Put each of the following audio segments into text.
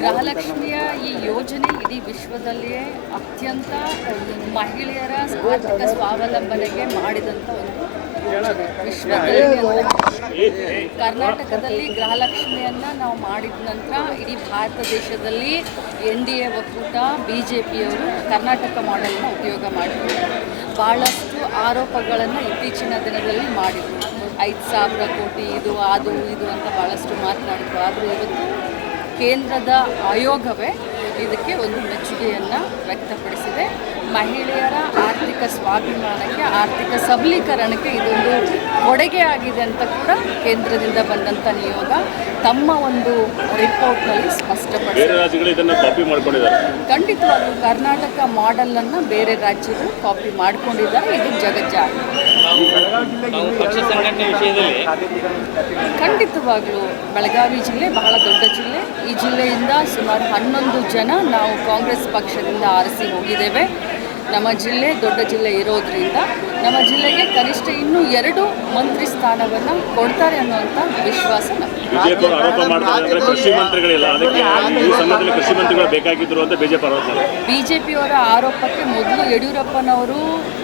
ಗೃಹಲಕ್ಷ್ಮಿಯ ಈ ಯೋಜನೆ ಇಡೀ ವಿಶ್ವದಲ್ಲಿಯೇ ಅತ್ಯಂತ ಮಹಿಳೆಯರ ಆರ್ಥಿಕ ಸ್ವಾವಲಂಬನೆಗೆ ಮಾಡಿದಂಥ ಒಂದು ವಿಶ್ವದಲ್ಲಿ ಕರ್ನಾಟಕದಲ್ಲಿ ಗೃಹಲಕ್ಷ್ಮಿಯನ್ನು ನಾವು ಮಾಡಿದ ನಂತರ ಇಡೀ ಭಾರತ ದೇಶದಲ್ಲಿ NDA ಒಕ್ಕೂಟ BJPಯವರು ಕರ್ನಾಟಕ ಮಾಡೆಲ್ನ ಉಪಯೋಗ ಮಾಡಿದ್ರು. ಭಾಳಷ್ಟು ಆರೋಪಗಳನ್ನು ಇತ್ತೀಚಿನ ದಿನದಲ್ಲಿ ಮಾಡಿದರು. 5,000 ಕೋಟಿ ಇದು ಅದು ಇದು ಅಂತ ಭಾಳಷ್ಟು ಮಾತನಾಡಿದ್ರು. ಆದರೆ ಇವತ್ತು ಕೇಂದ್ರದ ಆಯೋಗವೇ ಇದಕ್ಕೆ ಒಂದು ಮೆಚ್ಚುಗೆಯನ್ನು ವ್ಯಕ್ತಪಡಿಸಿದೆ. ಮಹಿಳೆಯರ ಆರ್ಥಿಕ ಸ್ವಾಭಿಮಾನಕ್ಕೆ, ಆರ್ಥಿಕ ಸಬಲೀಕರಣಕ್ಕೆ ಇದೊಂದು ಕೊಡುಗೆ ಆಗಿದೆ ಅಂತ ಕೂಡ ಕೇಂದ್ರದಿಂದ ಬಂದಂಥ ನಿಯೋಗ ತಮ್ಮ ಒಂದು ರಿಪೋರ್ಟ್ನಲ್ಲಿ ಸ್ಪಷ್ಟಪಡಿಸಿದೆ. ಖಂಡಿತವಾಗ್ಲೂ ಕರ್ನಾಟಕ ಮಾಡೆಲನ್ನು ಬೇರೆ ರಾಜ್ಯಗಳು ಕಾಪಿ ಮಾಡಿಕೊಂಡಿದ್ದಾರೆ. ಇದು ಜಗಜ್ಜಾಹೀರು. ಖಂಡಿತವಾಗ್ಲೂ ಬೆಳಗಾವಿ ಜಿಲ್ಲೆ ಬಹಳ ದೊಡ್ಡ ಜಿಲ್ಲೆ. ಈ ಜಿಲ್ಲೆಯಿಂದ ಸುಮಾರು 11 ಜನ ನಾವು ಕಾಂಗ್ರೆಸ್ ಪಕ್ಷದಿಂದ ಆರಿಸಿ ಹೋಗಿದ್ದೇವೆ. ನಮ್ಮ ಜಿಲ್ಲೆ ದೊಡ್ಡ ಜಿಲ್ಲೆ ಇರೋದ್ರಿಂದ ನಮ್ಮ ಜಿಲ್ಲೆಗೆ ಕನಿಷ್ಠ ಇನ್ನೂ 2 ಮಂತ್ರಿ ಸ್ಥಾನವನ್ನು ಕೊಡ್ತಾರೆ ಅನ್ನುವಂಥ ವಿಶ್ವಾಸ ನಮಗೆ. ಬಿಜೆಪಿಯವರ ಆರೋಪಕ್ಕೆ ಮೊದಲು ಯಡಿಯೂರಪ್ಪನವರು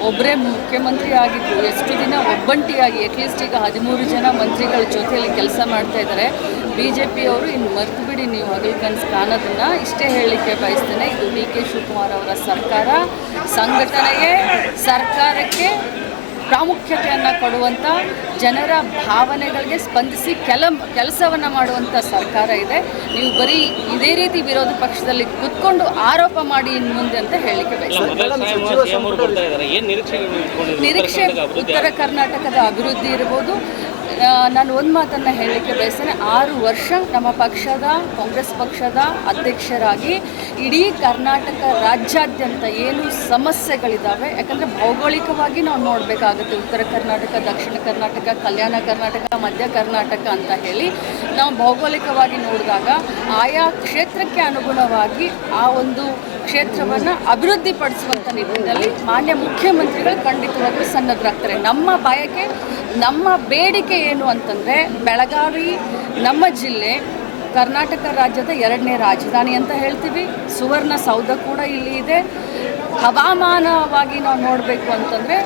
ಒಬ್ಬರೇ ಮುಖ್ಯಮಂತ್ರಿ ಆಗಿದ್ರು. ಎಷ್ಟು ದಿನ ಒಬ್ಬಂಟಿಯಾಗಿ ಅಟ್ಲೀಸ್ಟ್ ಈಗ 13 ಜನ ಮಂತ್ರಿಗಳ ಜೊತೆಯಲ್ಲಿ ಕೆಲಸ ಮಾಡ್ತಾ ಇದ್ದಾರೆ. BJPಯವರು ಇನ್ನು ಮರೆತು ಬಿಡಿ, ನೀವು ಹಗಲು ಕನಸು ಕಾಣೋದನ್ನು. ಇಷ್ಟೇ ಹೇಳಲಿಕ್ಕೆ ಬಯಸ್ತೇನೆ, ಇದು DK ಶಿವಕುಮಾರ್ ಅವರ ಸರ್ಕಾರ ಸಂಘಟನೆಗೆ, ಸರ್ಕಾರಕ್ಕೆ ಪ್ರಾಮುಖ್ಯತೆಯನ್ನು ಕೊಡುವಂಥ, ಜನರ ಭಾವನೆಗಳಿಗೆ ಸ್ಪಂದಿಸಿ ಕೆಲಸವನ್ನು ಮಾಡುವಂಥ ಸರ್ಕಾರ ಇದೆ. ನೀವು ಬರೀ ಇದೇ ರೀತಿ ವಿರೋಧ ಪಕ್ಷದಲ್ಲಿ ಕೂತ್ಕೊಂಡು ಆರೋಪ ಮಾಡಿ ಇನ್ನು ಮುಂದೆ ಅಂತ ಹೇಳಲಿಕ್ಕೆ ಬಯಸ್ತೇನೆ. ನಿರೀಕ್ಷೆ ಉತ್ತರ ಕರ್ನಾಟಕದ ಅಭಿವೃದ್ಧಿ ಇರ್ಬೋದು. ನಾನು ಒಂದು ಮಾತನ್ನು ಹೇಳಲಿಕ್ಕೆ ಬಯಸ್ತೇನೆ, 6 ವರ್ಷ ನಮ್ಮ ಪಕ್ಷದ ಕಾಂಗ್ರೆಸ್ ಪಕ್ಷದ ಅಧ್ಯಕ್ಷರಾಗಿ ಇಡೀ ಕರ್ನಾಟಕ ರಾಜ್ಯಾದ್ಯಂತ ಏನು ಸಮಸ್ಯೆಗಳಿದ್ದಾವೆ, ಯಾಕಂದರೆ ಭೌಗೋಳಿಕವಾಗಿ ನಾವು ನೋಡಬೇಕಾಗುತ್ತೆ. ಉತ್ತರ ಕರ್ನಾಟಕ, ದಕ್ಷಿಣ ಕರ್ನಾಟಕ, ಕಲ್ಯಾಣ ಕರ್ನಾಟಕ, ಮಧ್ಯ ಕರ್ನಾಟಕ ಅಂತ ಹೇಳಿ ನಾವು ಭೌಗೋಳಿಕವಾಗಿ ನೋಡಿದಾಗ ಆಯಾ ಕ್ಷೇತ್ರಕ್ಕೆ ಅನುಗುಣವಾಗಿ ಆ ಒಂದು ಕ್ಷೇತ್ರವನ್ನು ಅಭಿವೃದ್ಧಿಪಡಿಸುವಂಥ ನಿಟ್ಟಿನಲ್ಲಿ ಮಾನ್ಯ ಮುಖ್ಯಮಂತ್ರಿಗಳು ಖಂಡಿತವಾಗ್ಲೂ ಸನ್ನದ್ಧರಾಗ್ತಾರೆ. ನಮ್ಮ ಬಯಕೆ, ನಮ್ಮ ಬೇಡಿಕೆ ಏನು ಅಂತಂದರೆ, ಬೆಳಗಾವಿ ನಮ್ಮ ಜಿಲ್ಲೆ ಕರ್ನಾಟಕ ರಾಜ್ಯದ 2ನೇ ರಾಜಧಾನಿ ಅಂತ ಹೇಳ್ತೀವಿ. ಸುವರ್ಣಸೌಧ ಕೂಡ ಇಲ್ಲಿ ಇದೆ. ಹವಾಮಾನವಾಗಿ ನಾವು ನೋಡಬೇಕು ಅಂತಂದರೆ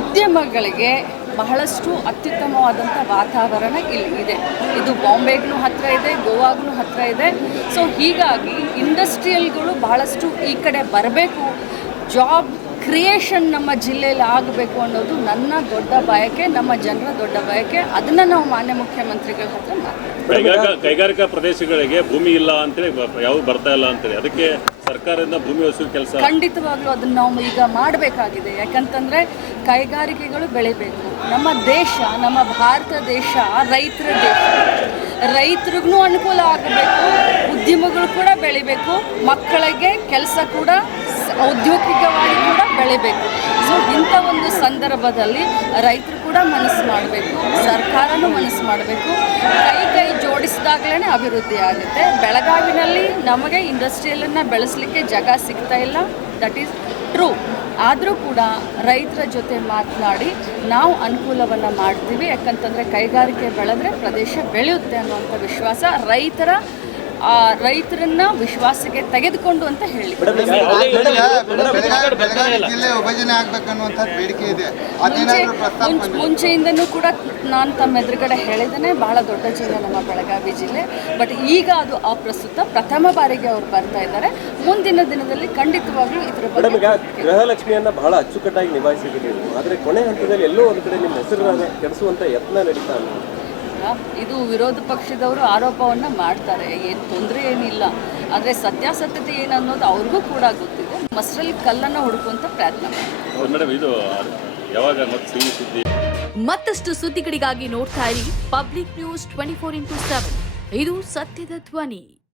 ಉದ್ಯಮಗಳಿಗೆ ಬಹಳಷ್ಟು ಅತ್ಯುತ್ತಮವಾದಂಥ ವಾತಾವರಣ ಇಲ್ಲಿ ಇದೆ. ಇದು ಬಾಂಬೆಗೂ ಹತ್ತಿರ ಇದೆ, ಗೋವಾಗೂ ಹತ್ತಿರ ಇದೆ. ಸೊ ಹೀಗಾಗಿ ಇಂಡಸ್ಟ್ರಿಯಲ್ಗಳು ಬಹಳಷ್ಟು ಈ ಕಡೆ ಬರಬೇಕು, ಜಾಬ್ ಕ್ರಿಯೇಷನ್ ನಮ್ಮ ಜಿಲ್ಲೆಯಲ್ಲಿ ಆಗಬೇಕು ಅನ್ನೋದು ನನ್ನ ದೊಡ್ಡ ಬಯಕೆ, ನಮ್ಮ ಜನರ ದೊಡ್ಡ ಬಯಕೆ. ಅದನ್ನು ನಾವು ಮಾನ್ಯ ಮುಖ್ಯಮಂತ್ರಿಗಳ ಹತ್ರ ಮಾತಾಡ್ತೀವಿ. ಕೈಗಾರಿಕಾ ಪ್ರದೇಶಗಳಿಗೆ ಭೂಮಿ ಇಲ್ಲ ಅಂತೇಳಿ ಯಾವ ಬರ್ತಾ ಇಲ್ಲ ಅಂತೇಳಿ ಅದಕ್ಕೆ ಸರ್ಕಾರದಿಂದ ಭೂಮಿ ವಸೂಲಿ ಕೆಲಸ ಖಂಡಿತವಾಗ್ಲೂ ಅದನ್ನು ನಾವು ಈಗ ಮಾಡಬೇಕಾಗಿದೆ. ಯಾಕಂತಂದರೆ ಕೈಗಾರಿಕೆಗಳು ಬೆಳಿಬೇಕು. ನಮ್ಮ ದೇಶ, ನಮ್ಮ ಭಾರತ ದೇಶ ರೈತರ ದೇಶ. ರೈತರಿಗೂ ಅನುಕೂಲ ಆಗಬೇಕು, ಉದ್ಯಮಗಳು ಕೂಡ ಬೆಳಿಬೇಕು, ಮಕ್ಕಳಿಗೆ ಕೆಲಸ ಕೂಡ ಔದ್ಯೋಗಿಕವಾಗಿ ಕೂಡ ಬೆಳಿಬೇಕು. ಸೊ ಇಂಥ ಒಂದು ಸಂದರ್ಭದಲ್ಲಿ ರೈತರು ಕೂಡ ಮನಸ್ಸು ಮಾಡಬೇಕು, ಸರ್ಕಾರನೂ ಮನಸ್ಸು ಮಾಡಬೇಕು. ಕೈ ಜೋಡಿಸಿದಾಗಲೇ ಅಭಿವೃದ್ಧಿ ಆಗುತ್ತೆ. ಬೆಳಗಾವಿನಲ್ಲಿ ನಮಗೆ ಇಂಡಸ್ಟ್ರಿಯಲನ್ನು ಬೆಳೆಸಲಿಕ್ಕೆ ಜಾಗ ಸಿಗ್ತಾ ಇಲ್ಲ, ದಟ್ ಈಸ್ ಟ್ರೂ. ಆದರೂ ಕೂಡ ರೈತರ ಜೊತೆ ಮಾತನಾಡಿ ನಾವು ಅನುಕೂಲವನ್ನು ಮಾಡ್ತೀವಿ. ಯಾಕಂತಂದರೆ ಕೈಗಾರಿಕೆ ಬೆಳೆದ್ರೆ ಪ್ರದೇಶ ಬೆಳೆಯುತ್ತೆ ಅನ್ನುವಂಥ ವಿಶ್ವಾಸ ರೈತರನ್ನ ವಿಶ್ವಾಸಕ್ಕೆ ತೆಗೆದುಕೊಂಡು ಅಂತ ಹೇಳಿ ಮುಂಚೆಯಿಂದನೂ ಕೂಡ ನಾನು ತಮ್ಮ ಎದುರುಗಡೆ ಹೇಳಿದ್ದೇನೆ, ಬಹಳ ದೊಡ್ಡ ಜಿಲ್ಲೆ ನಮ್ಮ ಬೆಳಗಾವಿ ಜಿಲ್ಲೆ. ಬಟ್ ಈಗ ಅದು ಅಪ್ರಸ್ತುತ. ಪ್ರಥಮ ಬಾರಿಗೆ ಅವರು ಬರ್ತಾ ಇದ್ದಾರೆ. ಮುಂದಿನ ದಿನದಲ್ಲಿ ಖಂಡಿತವಾಗ್ಲೂ ಇದರ ಬಗ್ಗೆ ಗೃಹಲಕ್ಷ್ಮಿಯನ್ನ ಬಹಳ ಅಚ್ಚುಕಟ್ಟಾಗಿ ನಿಭಾಯಿಸಿದ್ದೀರಿ. ಆದರೆ ಕೊನೆ ಹಂತದಲ್ಲಿ ಎಲ್ಲೋ ಒಂದು ಕಡೆ ನಿಮ್ಮ ಹೆಸರನ್ನು ಕೆಡಿಸುವಂತ ಯತ್ನ ನಡೀತಾ ಇಲ್ಲ. ಇದು ವಿರೋಧ ಪಕ್ಷದವರು ಆರೋಪವನ್ನು ಮಾಡ್ತಾರೆ, ಏನು ತೊಂದರೆ ಏನಿಲ್ಲ. ಆದರೆ ಸತ್ಯಾಸತ್ಯತೆ ಏನನ್ನೋದು ಅವ್ರಿಗೂ ಕೂಡ ಗೊತ್ತಿದೆ. ಮಸ್ರಲ್ಲಿ ಕಲ್ಲನ್ನು ಹುಡುಕುವಂಥ ಪ್ರಯತ್ನ ಮತ್ತಷ್ಟು ಸುದ್ದಿಗಳಿಗಾಗಿ ನೋಡ್ತಾ ಇರಿ ಪಬ್ಲಿಕ್ ನ್ಯೂಸ್ 24x7. ಇದು ಸತ್ಯದ ಧ್ವನಿ.